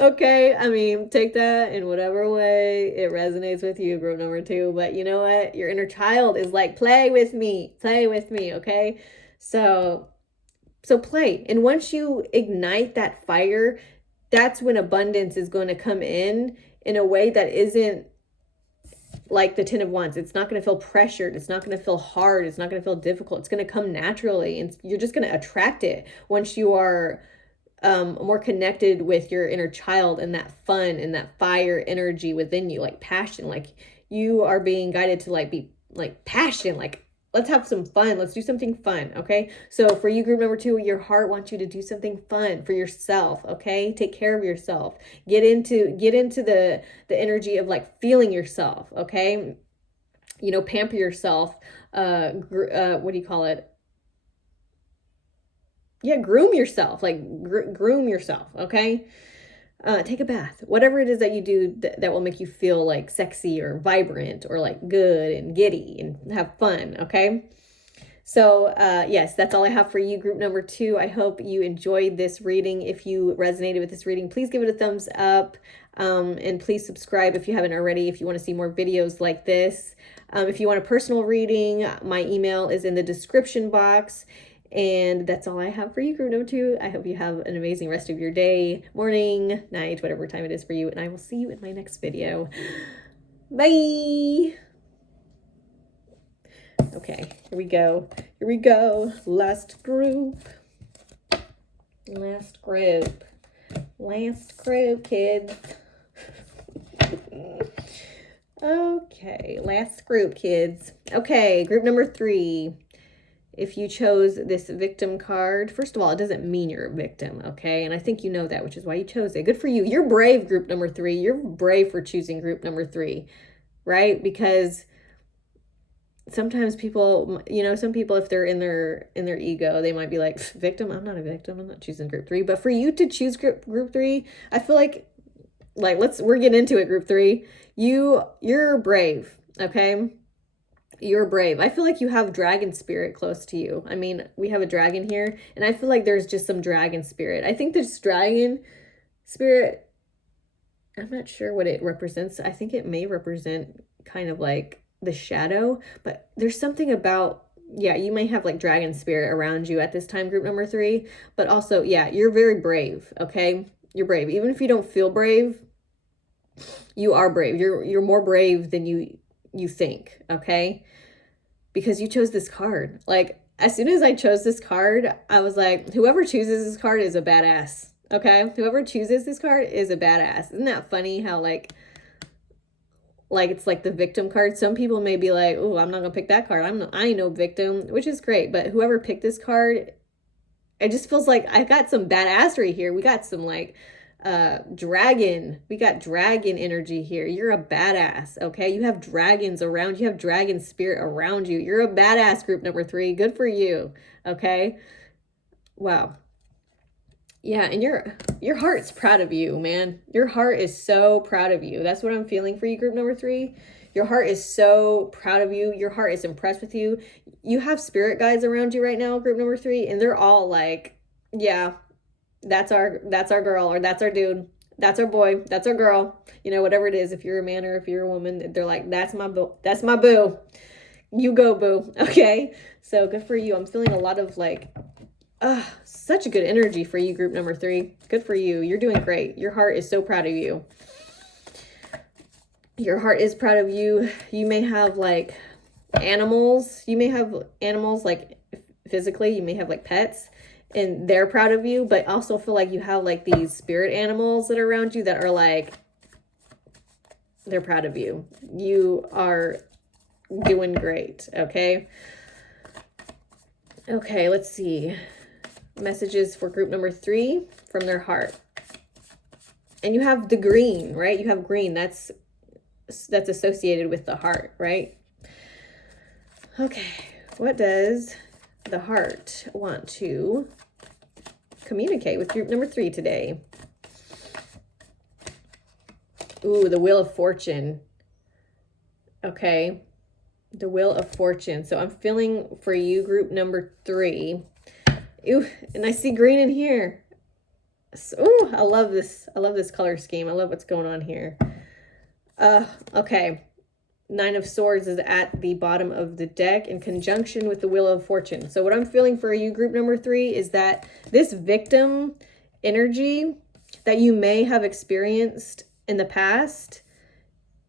Okay, I mean, take that in whatever way it resonates with you, group number 2. But you know what? Your inner child is like, play with me, okay? So play. And once you ignite that fire, that's when abundance is going to come in a way that isn't like the 10 of Wands. It's not going to feel pressured. It's not going to feel hard. It's not going to feel difficult. It's going to come naturally, and you're just going to attract it once you are more connected with your inner child and that fun and that fire energy within you, like passion. Like you are being guided to like be like passion, like let's have some fun, let's do something fun. Okay, so for you, group number 2, your heart wants you to do something fun for yourself. Okay, take care of yourself, get into the energy of like feeling yourself. Okay, you know, pamper yourself. What do you call it? Yeah, groom yourself, like groom yourself. Okay, take a bath, whatever it is that you do that will make you feel like sexy or vibrant or like good and giddy and have fun. Okay, so yes, that's all I have for you, group number 2. I hope you enjoyed this reading. If you resonated with this reading, please give it a thumbs up, and please subscribe if you haven't already, if you want to see more videos like this. If you want a personal reading, my email is in the description box. And that's all I have for you, group number 2. I hope you have an amazing rest of your day, morning, night, whatever time it is for you. And I will see you in my next video. Bye. Okay, here we go. Last group, kids. Okay, last group, kids. Okay, group number 3. If you chose this victim card, first of all, it doesn't mean you're a victim, okay? And I think you know that, which is why you chose it. Good for you. You're brave, group number 3. You're brave for choosing group number 3, right? Because sometimes people, you know, some people, if they're in their ego, they might be like, victim? I'm not a victim. I'm not choosing group 3. But for you to choose group 3, I feel like we're getting into it, group 3. You're brave, okay? You're brave. I feel like you have dragon spirit close to you. I mean, we have a dragon here, and I feel like there's just some dragon spirit. I think this dragon spirit, I'm not sure what it represents. I think it may represent kind of like the shadow, but there's something about, yeah, you may have like dragon spirit around you at this time, group number 3, but also, yeah, you're very brave, okay? You're brave. Even if you don't feel brave, you are brave. You're more brave than you think, okay? Because you chose this card. Like, as soon as I chose this card, I was like, whoever chooses this card is a badass, okay? Whoever chooses this card is a badass. Isn't that funny how like it's like the victim card? Some people may be like, oh, I'm not gonna pick that card. I ain't no victim, which is great. But whoever picked this card, it just feels like I got some badassery here. We got some like dragon. We got dragon energy here. You're a badass, okay? You have dragons around. You have dragon spirit around you. You're a badass, group number 3. Good for you, okay? Wow. Yeah, and your heart's proud of you, man. Your heart is so proud of you. That's what I'm feeling for you, group number 3. Your heart is so proud of you. Your heart is impressed with you. You have spirit guides around you right now, group number 3, and they're all like, yeah, that's our girl, or that's our dude, that's our boy, that's our girl, you know, whatever it is. If you're a man or if you're a woman, they're like, that's my boo, you go boo. Okay, so good for you. I'm feeling a lot of like Such a good energy for you, group number 3. Good for you. You're doing great. Your heart is so proud of you. Your heart is proud of you. You may have like animals. You may have animals like physically. You may have like pets and they're proud of you, but also feel like you have like these spirit animals that are around you that are like, they're proud of you. You are doing great. Okay. Okay. Let's see. Messages for group number 3 from their heart. And you have the green, right? You have green. That's associated with the heart, right? Okay, what does the heart want to communicate with group number 3 today? Ooh, the Wheel of Fortune. Okay, the Wheel of Fortune. So I'm feeling for you, group number 3. Ooh, and I see green in here. So, ooh, I love this. I love this color scheme. I love what's going on here. Okay. 9 of Swords is at the bottom of the deck in conjunction with the Wheel of Fortune. So what I'm feeling for you, group number 3, is that this victim energy that you may have experienced in the past,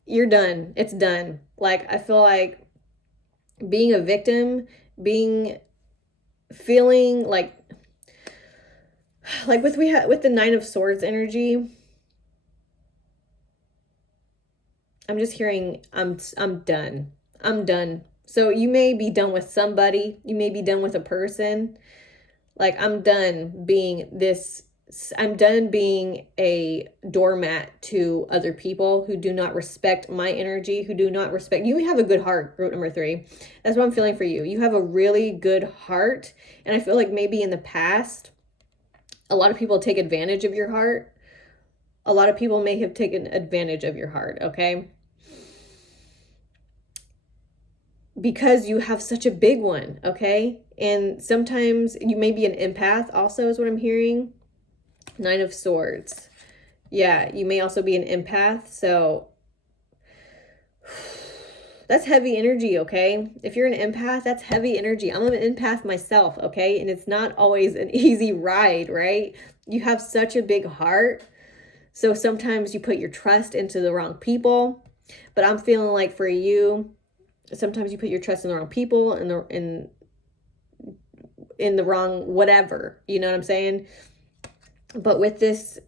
you're done. It's done. Like, I feel like being a victim, feeling like with the 9 of Swords energy, I'm just hearing, I'm done. I'm done. So you may be done with somebody. You may be done with a person. Like, I'm done being this. I'm done being a doormat to other people who do not respect my energy, who do not respect. You have a good heart, group number 3. That's what I'm feeling for you. You have a really good heart. And I feel like maybe in the past, a lot of people take advantage of your heart. A lot of people may have taken advantage of your heart, okay? Because you have such a big one, okay? And sometimes you may be an empath also, is what I'm hearing. 9 of Swords. Yeah, you may also be an empath. So that's heavy energy, okay? If you're an empath, that's heavy energy. I'm an empath myself, okay? And it's not always an easy ride, right? You have such a big heart. So sometimes you put your trust into the wrong people. But I'm feeling like for you, sometimes you put your trust in the wrong people and in the wrong whatever. You know what I'm saying? But with the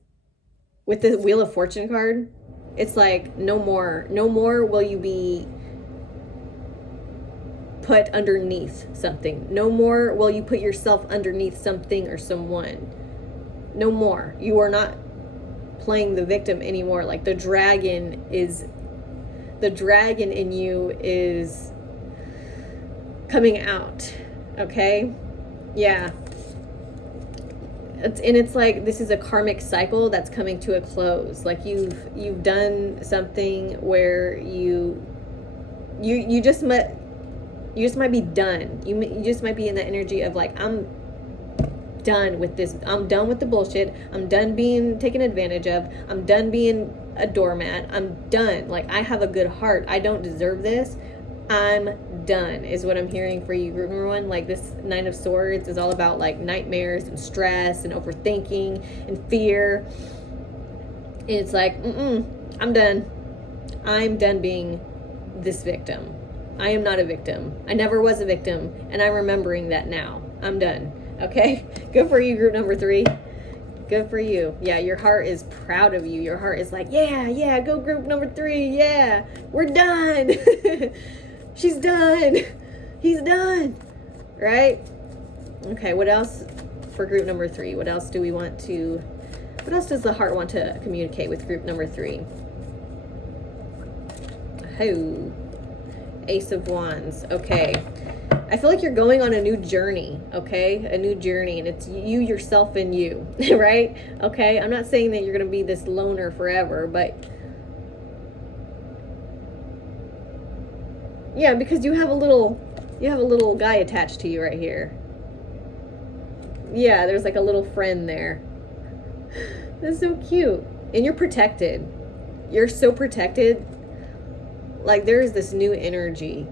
Wheel of Fortune card, it's like no more will you be put underneath something. No more will you put yourself underneath something or someone. No more. You are not playing the victim anymore. Like the dragon in you is coming out. Okay? Yeah. It's like this is a karmic cycle that's coming to a close. Like you've done something where you just might be done. You just might be in the energy of like, I'm done with this. I'm done with the bullshit. I'm done being taken advantage of. I'm done being a doormat. I'm done. Like, I have a good heart. I don't deserve this. I'm done is what I'm hearing for you, group number 1. Like, this 9 of Swords is all about like nightmares and stress and overthinking and fear. And it's like, I'm done. I'm done being this victim. I am not a victim. I never was a victim. And I'm remembering that now. I'm done. Okay? Good for you, group number 3. Good for you. Yeah, your heart is proud of you. Your heart is like, yeah, go group number 3. Yeah, we're done. She's done. He's done. Right? Okay, what else for group number 3? What else does the heart want to communicate with group number 3? Oh, Ace of Wands. Okay. I feel like you're going on a new journey, okay? A new journey, and it's you, yourself, and you, right? Okay? I'm not saying that you're going to be this loner forever, but yeah, because you have a little guy attached to you right here. Yeah, there's like a little friend there. That's so cute. And you're protected. You're so protected. Like, there is this new energy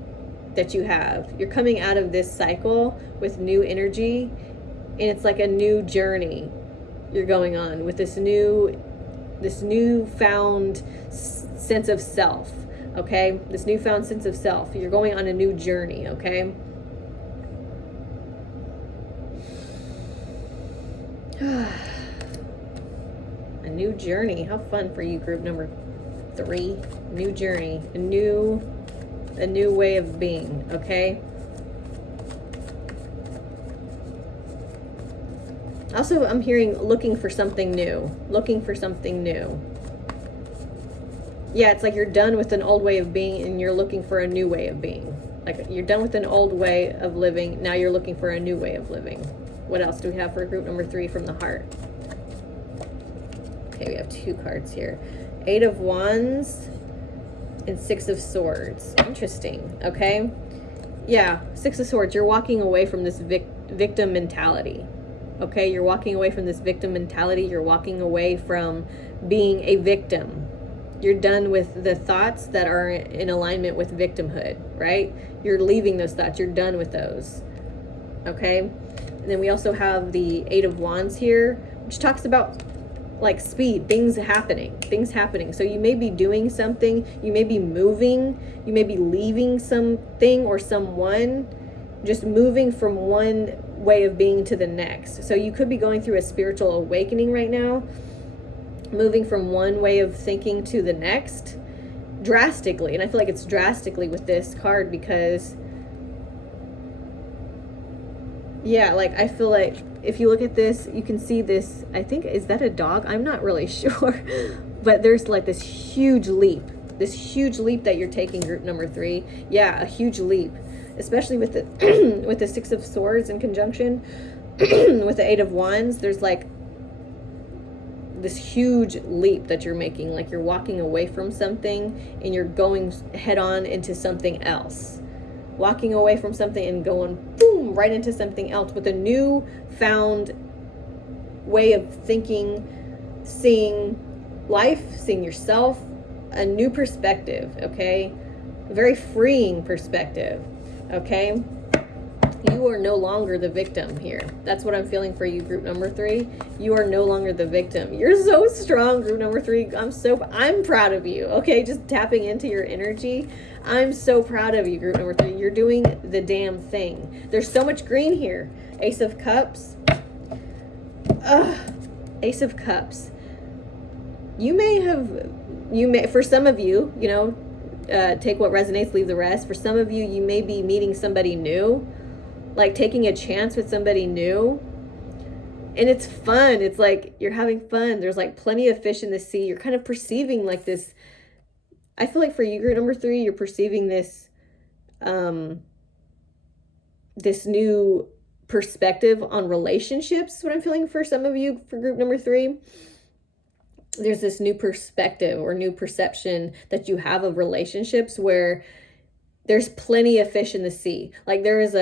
that you have. You're coming out of this cycle with new energy, And it's like a new journey you're going on with this newfound sense of self, okay? This newfound sense of self. You're going on a new journey, okay? A new journey. How fun for you, group number 3. New journey. A new way of being, okay? Also, I'm hearing looking for something new. Looking for something new. Yeah, it's like you're done with an old way of being and you're looking for a new way of being. Like you're done with an old way of living. Now you're looking for a new way of living. What else do we have for group number 3 from the heart? Okay, we have 2 cards here. 8 of Wands and 6 of Swords. Interesting, okay? Yeah, 6 of Swords. You're walking away from this victim mentality. Okay, you're walking away from this victim mentality. You're walking away from being a victim. You're done with the thoughts that are in alignment with victimhood, right? You're leaving those thoughts. You're done with those. Okay? And then we also have the 8 of Wands here, which talks about like speed, things happening. So you may be doing something, you may be moving, you may be leaving something or someone, just moving from one way of being to the next. So you could be going through a spiritual awakening right now, moving from one way of thinking to the next drastically. And I feel like it's drastically with this card because, yeah, like I feel like if you look at this, you can see this, I think, is that a dog? I'm not really sure. But there's like this huge leap that you're taking, group number 3. Yeah, a huge leap, especially with the with the 6 of Swords in conjunction with the 8 of Wands. There's like this huge leap that you're making, like you're walking away from something and you're going head on into something else. Walking away from something and going boom right into something else with a new found way of thinking, seeing life, seeing yourself, a new perspective, okay? A very freeing perspective, okay? You are no longer the victim here. That's what I'm feeling for you, group number 3. You are no longer the victim. You're so strong, group number 3. I'm proud of you, okay? Just tapping into your energy. I'm so proud of you, group number 3. You're doing the damn thing. There's so much green here. Ace of Cups. Ace of Cups. For some of you, take what resonates, leave the rest. For some of you, you may be meeting somebody new, like taking a chance with somebody new. And it's fun. It's like you're having fun. There's like plenty of fish in the sea. You're kind of perceiving like this. I feel like for you, group number 3, you're perceiving this, this new perspective on relationships. What I'm feeling for some of you, for group number 3, there's this new perspective or new perception that you have of relationships where there's plenty of fish in the sea. Like there is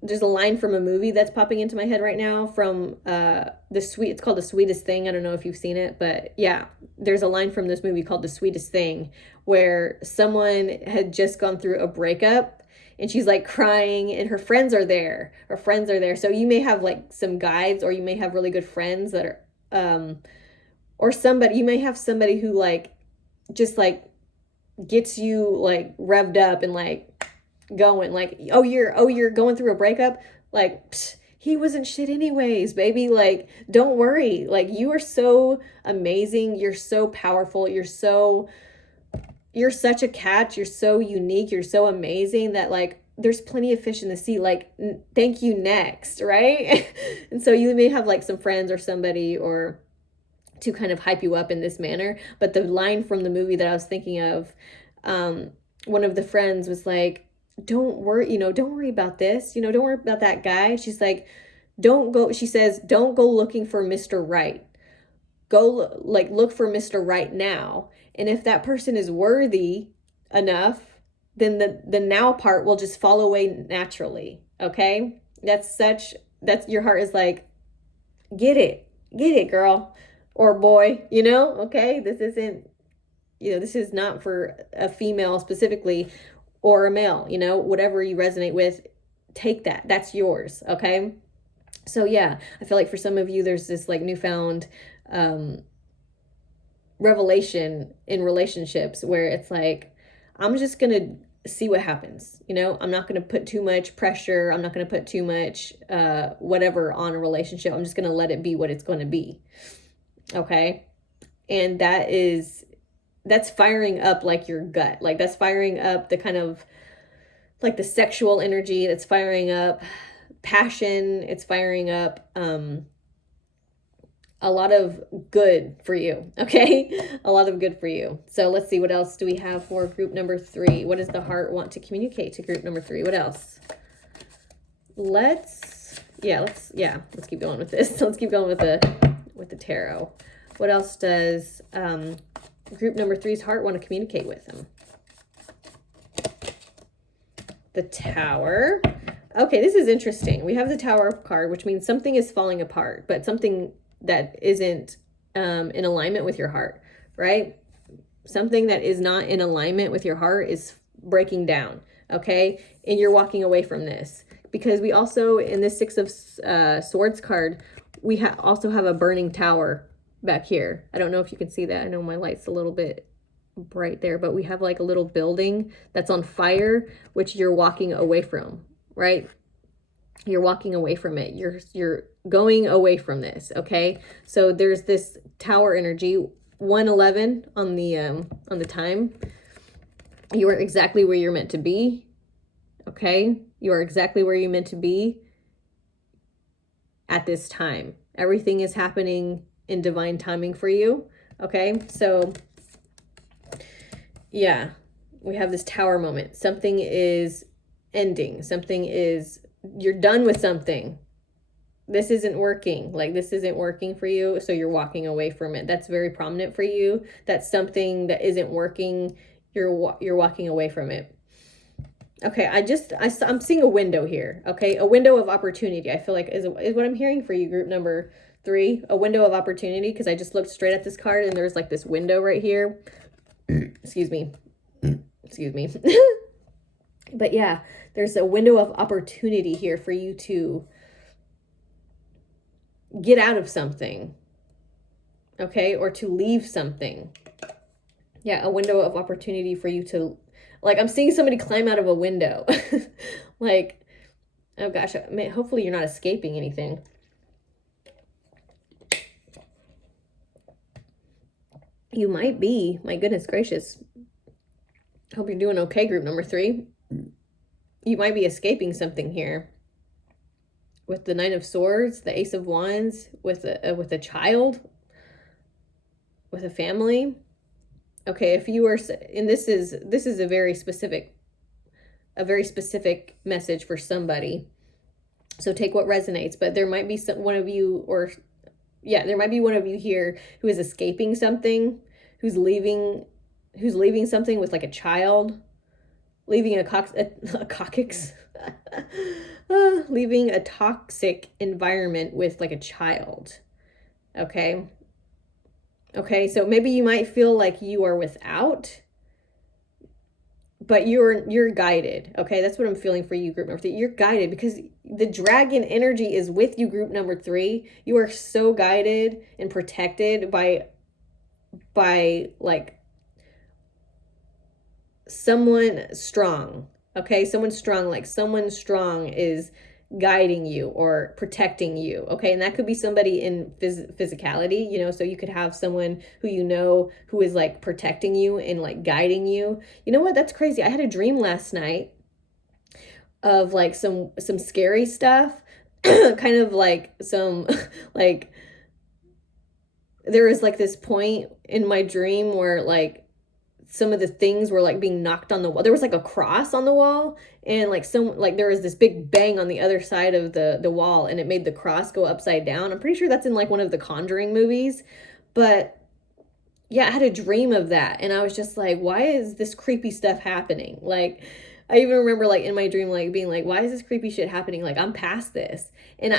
there's a line from a movie that's popping into my head right now from it's called The Sweetest Thing. I don't know if you've seen it, but yeah, there's a line from this movie called The Sweetest Thing where someone had just gone through a breakup and she's like crying and her friends are there. So you may have like some guides, or you may have really good friends that are you may have somebody who like just like gets you like revved up and like going like, oh you're going through a breakup, like he wasn't shit anyways, baby, like don't worry, like you are so amazing, you're so powerful, you're such a catch, you're so unique, you're so amazing that like there's plenty of fish in the sea, like thank you, next, right? And so you may have like some friends or somebody or to kind of hype you up in this manner. But the line from the movie that I was thinking of, one of the friends was like, don't worry about this, don't worry about that guy. She's like, don't go looking for Mr. Right. Go look for Mr. Right now. And if that person is worthy enough, then the now part will just fall away naturally. Okay. That's your heart is like, get it, girl or boy, okay. This is not for a female specifically. or a male, you know, whatever you resonate with, take that. That's yours. Okay. So yeah, I feel like for some of you, there's this like newfound revelation in relationships where it's like, I'm just going to see what happens. You know, I'm not going to put too much pressure. I'm not going to put too much whatever on a relationship. I'm just going to let it be what it's going to be. Okay. And that's firing up like your gut. Like that's firing up the kind of like the sexual energy. That's firing up passion. It's firing up a lot of good for you. Okay. A lot of good for you. So let's see, what else do we have for group number 3? What does the heart want to communicate to group number 3? What else? Let's keep going with this. Let's keep going with the tarot. What else does group number 3's heart want to communicate with them? The Tower. Okay, this is interesting. We have the Tower card, which means something is falling apart, but something that isn't in alignment with your heart, right? Something that is not in alignment with your heart is breaking down, okay? And you're walking away from this. Because we also, in this 6 of Swords card, we also have a burning tower back here. I don't know if you can see that. I know my light's a little bit bright there, but we have like a little building that's on fire, which you're walking away from, right? You're walking away from it. You're going away from this, okay? So there's this tower energy, 111 on the time. You are exactly where you're meant to be, okay? You are exactly where you're meant to be at this time. Everything is happening in divine timing for you, okay? So yeah, we have this tower moment. Something is ending. You're done with something. This isn't working. Like, this isn't working for you, so you're walking away from it. That's very prominent for you. That's something that isn't working. You're walking away from it. Okay, I'm seeing a window here, okay? A window of opportunity, I feel like is what I'm hearing for you, group number 3. A window of opportunity, because I just looked straight at this card and there's like this window right here. Excuse me. But yeah, there's a window of opportunity here for you to get out of something, okay? Or to leave something. Yeah, a window of opportunity for you to, like, I'm seeing somebody climb out of a window. Like, oh gosh, hopefully you're not escaping anything. You might be. My goodness gracious. Hope you're doing okay, group number 3. You might be escaping something here. With the Knight of Swords, the Ace of Wands, with a child, with a family. Okay, if you are, and this is a very specific message for somebody. So take what resonates, but there might be one of you here who is escaping something, who's leaving something with like a child, leaving leaving a toxic environment with like a child. Okay, so maybe you might feel like you are without, but you're guided. Okay, that's what I'm feeling for you, group number 3. You're guided because the dragon energy is with you, group number 3. You are so guided and protected by like someone strong. Okay, someone strong is guiding you or protecting you. Okay, and that could be somebody in physicality, you know, so you could have someone who you know who is like protecting you and like guiding you. You know what? That's crazy. I had a dream last night of like some scary stuff, kind of like some like there was like this point in my dream where like some of the things were like being knocked on the wall. There was like a cross on the wall, and like there was this big bang on the other side of the wall, and it made the cross go upside down. I'm pretty sure that's in like one of the Conjuring movies. But yeah, I had a dream of that, and I was just like, why is this creepy stuff happening? Like, I even remember like in my dream like being like, why is this creepy shit happening? Like, I'm past this. And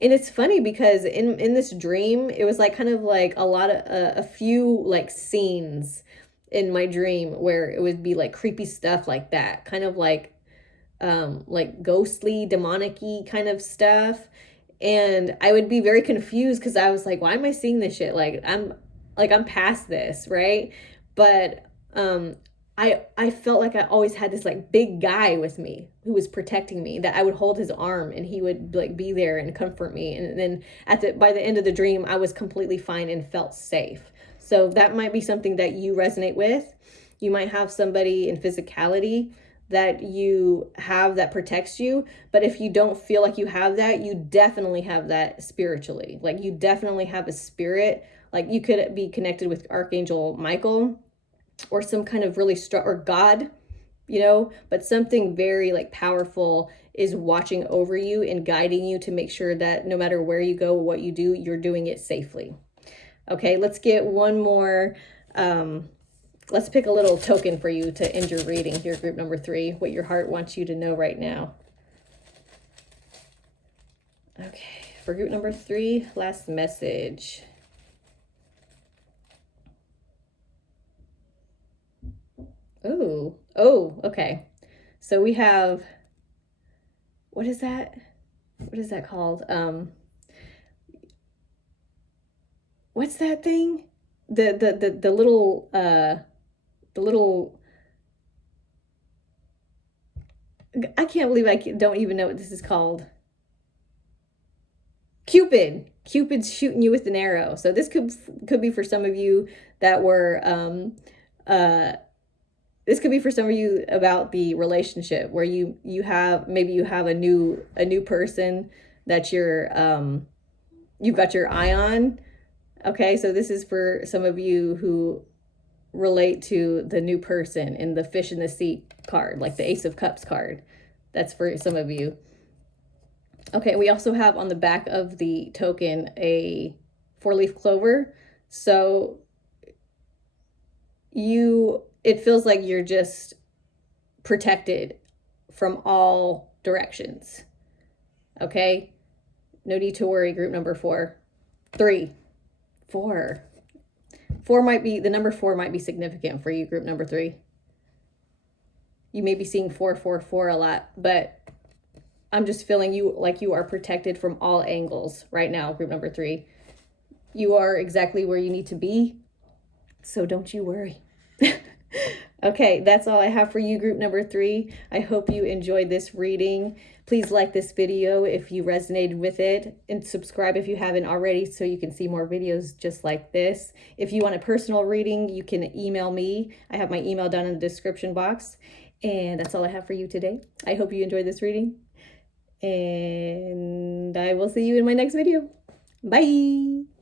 it's funny because in this dream, it was like kind of like a few like scenes. in my dream where it would be like creepy stuff like that, kind of like ghostly, demonic-y kind of stuff. And I would be very confused because I was like, why am I seeing this shit? I'm past this, right? But I felt like I always had this like big guy with me who was protecting me, that I would hold his arm and he would like be there and comfort me. And then by the end of the dream, I was completely fine and felt safe. So that might be something that you resonate with. You might have somebody in physicality that you have that protects you, but if you don't feel like you have that, you definitely have that spiritually. Like you definitely have a spirit. Like you could be connected with Archangel Michael or some kind of really strong, or God, you know, but something very like powerful is watching over you and guiding you to make sure that no matter where you go, what you do, you're doing it safely. Okay, let's get one more. Let's pick a little token for you to end your reading here, group number 3, what your heart wants you to know right now. Okay, for group number 3, last message. Oh, okay. So we have, what is that? What is that called? What's that thing? The little, I can't believe I don't even know what this is called. Cupid. Cupid's shooting you with an arrow. So this could be for some of you that were this could be for some of you about the relationship where you have a new person that you've got your eye on. Okay, so this is for some of you who relate to the new person in the fish in the sea card, like the Ace of Cups card. That's for some of you. Okay, we also have on the back of the token a 4-leaf clover. So it feels like you're just protected from all directions. Okay, no need to worry, group number 4. 4 might be, the number 4 might be significant for you, group number 3. You may be seeing 444 a lot, but I'm just feeling you like you are protected from all angles right now, group number 3. You are exactly where you need to be, so don't you worry. Okay, that's all I have for you, group number 3. I hope you enjoyed this reading. Please like this video if you resonated with it, and subscribe if you haven't already so you can see more videos just like this. If you want a personal reading, you can email me. I have my email down in the description box. And that's all I have for you today. I hope you enjoyed this reading, and I will see you in my next video. Bye.